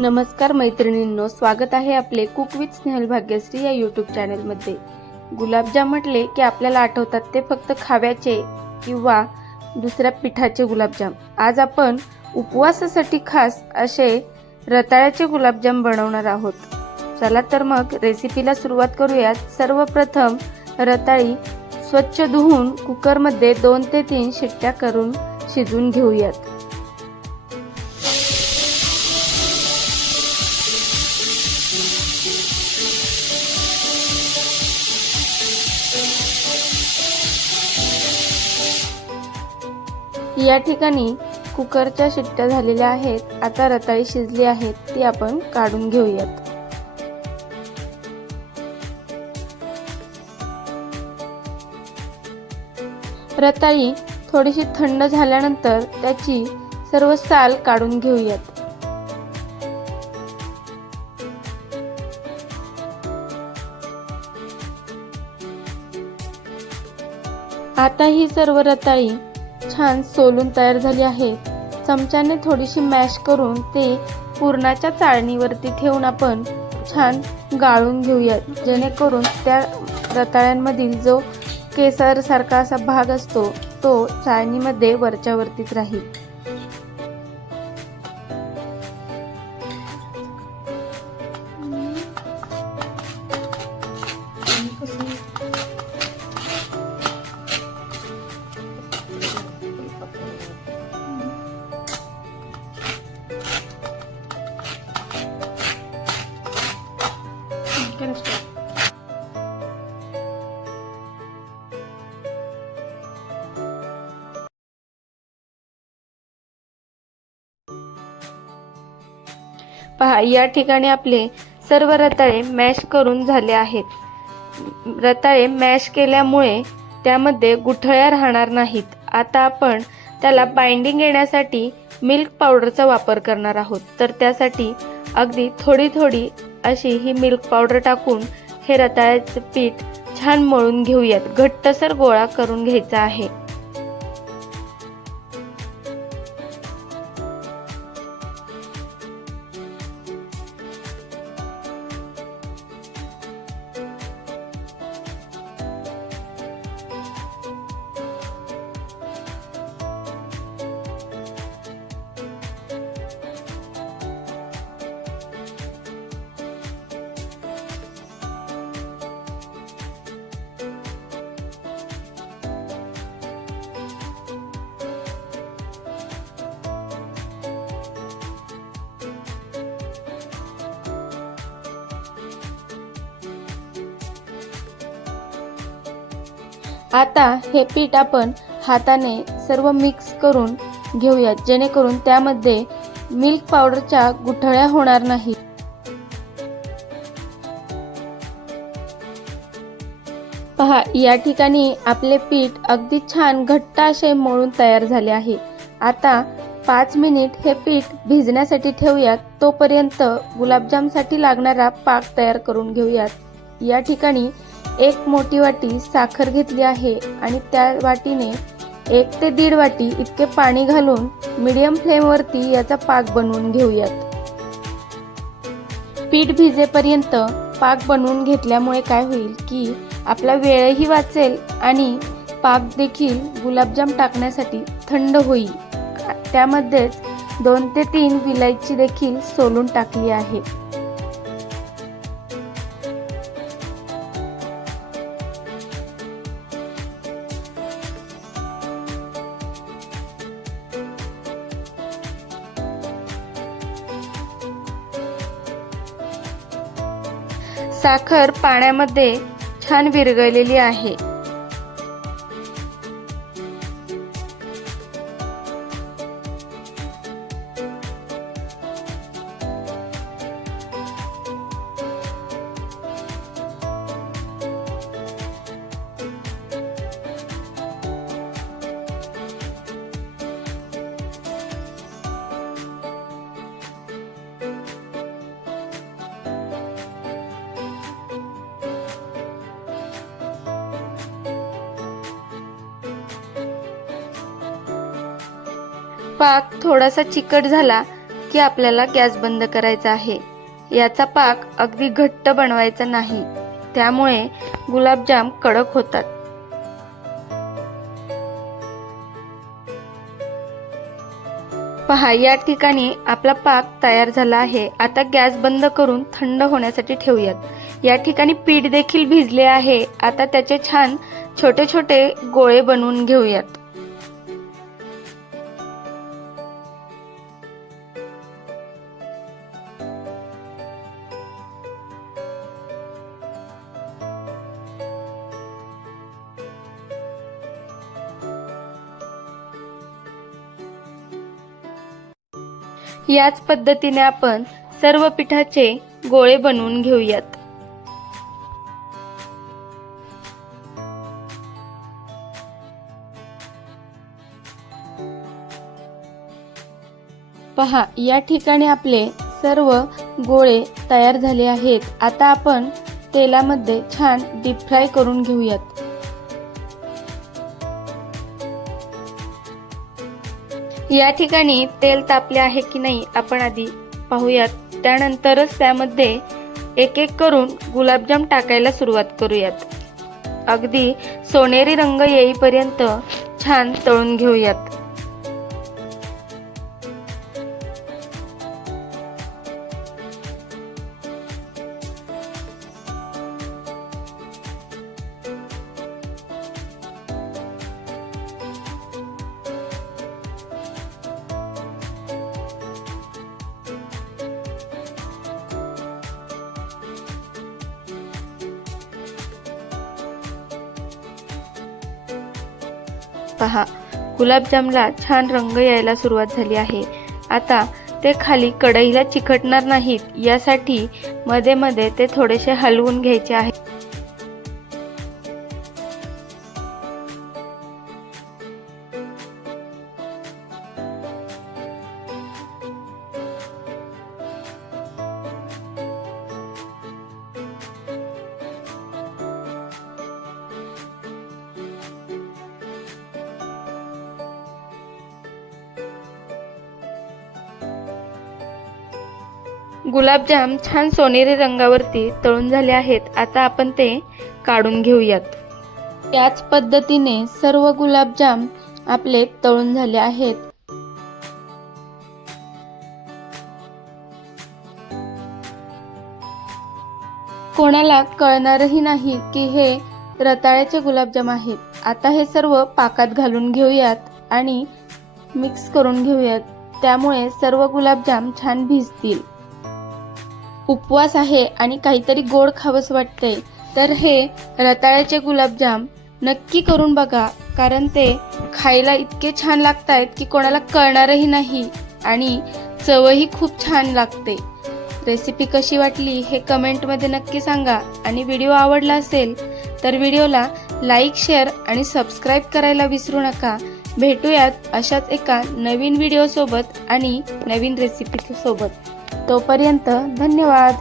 नमस्कार मैत्रिणींनो, स्वागत आहे आपले कुक विथ स्नेहल भाग्यश्री या यूट्यूब चॅनलमध्ये। गुलाबजाम म्हटले की आपल्याला आठवतात ते फक्त खाव्याचे किंवा दुसऱ्या पिठाचे गुलाबजाम। आज आपण उपवासासाठी खास असे रताळ्याचे गुलाबजाम बनवणार आहोत। चला तर मग रेसिपीला सुरुवात करूयात। सर्वप्रथम रताळी स्वच्छ धुवून कुकरमध्ये 2 ते 3 शिट्ट्या करून शिजवून घेऊयात। या ठिकाणी कुकरच्या शिट्ट्या झालेल्या आहेत। आता रताळी शिजली आहेत ती आपण काढून घेऊयात। रताळी थोडीशी थंड झाल्यानंतर त्याची सर्व साल काढून घेऊयात। आता ही सर्व रताळी छान सोलून तयार झाली आहे। चमच्याने थोडीशी मॅश करून ते पुरणाच्या चाळणीवरती ठेवून आपण छान गाळून घेऊयात, जेणेकरून त्या रताळ्यांमधील जो केसर सारखा असा भाग असतो तो चाळणीमध्ये वरच्या वरतीच राहील। पहा, या ठिकाणी आपले सर्व रताळे मॅश करून झाले आहेत। रताळे मॅश केल्यामुळे त्यामध्ये गुठळ्या राहणार नाहीत। आता आपण त्याला बाइंडिंग येण्यासाठी मिल्क पावडरचा वापर करणार आहोत। तर त्यासाठी अगदी थोडी थोडी अशी ही मिल्क पावडर टाकून हे रताळ्याचे पीठ छान मळून घेऊयात। घट्टसर गोळा करून घ्यायचा आहे। आता हे पीठ आपण हाताने सर्व मिक्स करून घेऊयात, जेणेकरून त्यामध्ये मिल्क पावडरच्या गुठळ्या होणार नाही। पहा, या ठिकाणी आपले पीठ अगदी छान घट्ट असे मळून तयार झाले आहे। आता 5 मिनिट हे पीठ भिजण्यासाठी ठेवूयात। तोपर्यंत गुलाबजामसाठी लागणारा पाक तयार करून घेऊयात। या ठिकाणी 1 मोठी वाटी साखर घेतली आहे आणि त्या वाटीने 1 ते 1.5 वाटी इतके पाणी घालून मीडियम फ्लेमवरती याचा पाक बनवून घेऊयात। पीठ भिजेपर्यंत पाक बनवून घेतल्यामुळे काय होईल की आपला वेळही वाचेल आणि पाक देखील गुलाबजाम टाकण्यासाठी थंड होईल। त्यामध्येच 2 ते 3 विलायची देखील सोलून टाकली आहे। साखर पाण्यामध्ये छान विरघळलेली आहे। पाक थोडासा चिकट झाला की आपल्याला गॅस बंद करायचा आहे। याचा पाक अगदी घट्ट बनवायचा नाही, त्यामुळे गुलाबजाम कडक होतात। पहा, या ठिकाणी आपला पाक तयार झाला आहे। आता गॅस बंद करून थंड होण्यासाठी ठेवूयात। या ठिकाणी पीठ देखील भिजले आहे। आता त्याचे छान छोटे छोटे गोळे बनवून घेऊयात। याच पद्धतीने आपण सर्व पिठाचे गोळे बनवून घेऊयात। पहा, या ठिकाणी आपले सर्व गोळे तयार झाले आहेत। आता आपण तेलामध्ये छान डीप फ्राय करून घेऊयात। या ठिकाणी तेल तापले आहे की नाही आपण आधी पाहूयात, त्यानंतरच त्यामध्ये एक एक करून गुलाबजाम टाकायला सुरुवात करूयात। अगदी सोनेरी रंग येईपर्यंत छान तळून घेऊयात। पहा, गुलाबजामला छान रंग यायला सुरुवात झाली आहे। आता ते खाली कढईला चिकटणार नाहीत, यासाठी मध्ये मध्ये ते थोडेसे हलवून घ्यायचे आहे। गुलाबजाम छान सोनेरी रंगावरती तळून झाले आहेत। आता आपण ते काढून घेऊयात। याच पद्धतीने सर्व गुलाबजाम आपले तळून झाले आहेत। कोणाला कळणारही नाही की हे रताळ्याचे गुलाबजाम आहेत। आता हे सर्व पाकात घालून घेऊयात आणि मिक्स करून घेऊयात, त्यामुळे सर्व गुलाबजाम छान भिजतील। उपवास आहे आणि काहीतरी गोड खावंस वाटते, तर हे रताळ्याचे गुलाबजाम नक्की करून बघा, कारण ते खायला इतके छान लागतात की कोणाला कळणारही नाही आणि चवही खूप छान लागते। रेसिपी कशी वाटली हे कमेंटमध्ये नक्की सांगा आणि व्हिडिओ आवडला असेल तर व्हिडिओला लाईक, शेअर आणि सबस्क्राईब करायला विसरू नका। भेटूयात अशाच एका नवीन व्हिडिओ सोबत आणि नवीन रेसिपी सोबत। तोपर्यंत धन्यवाद।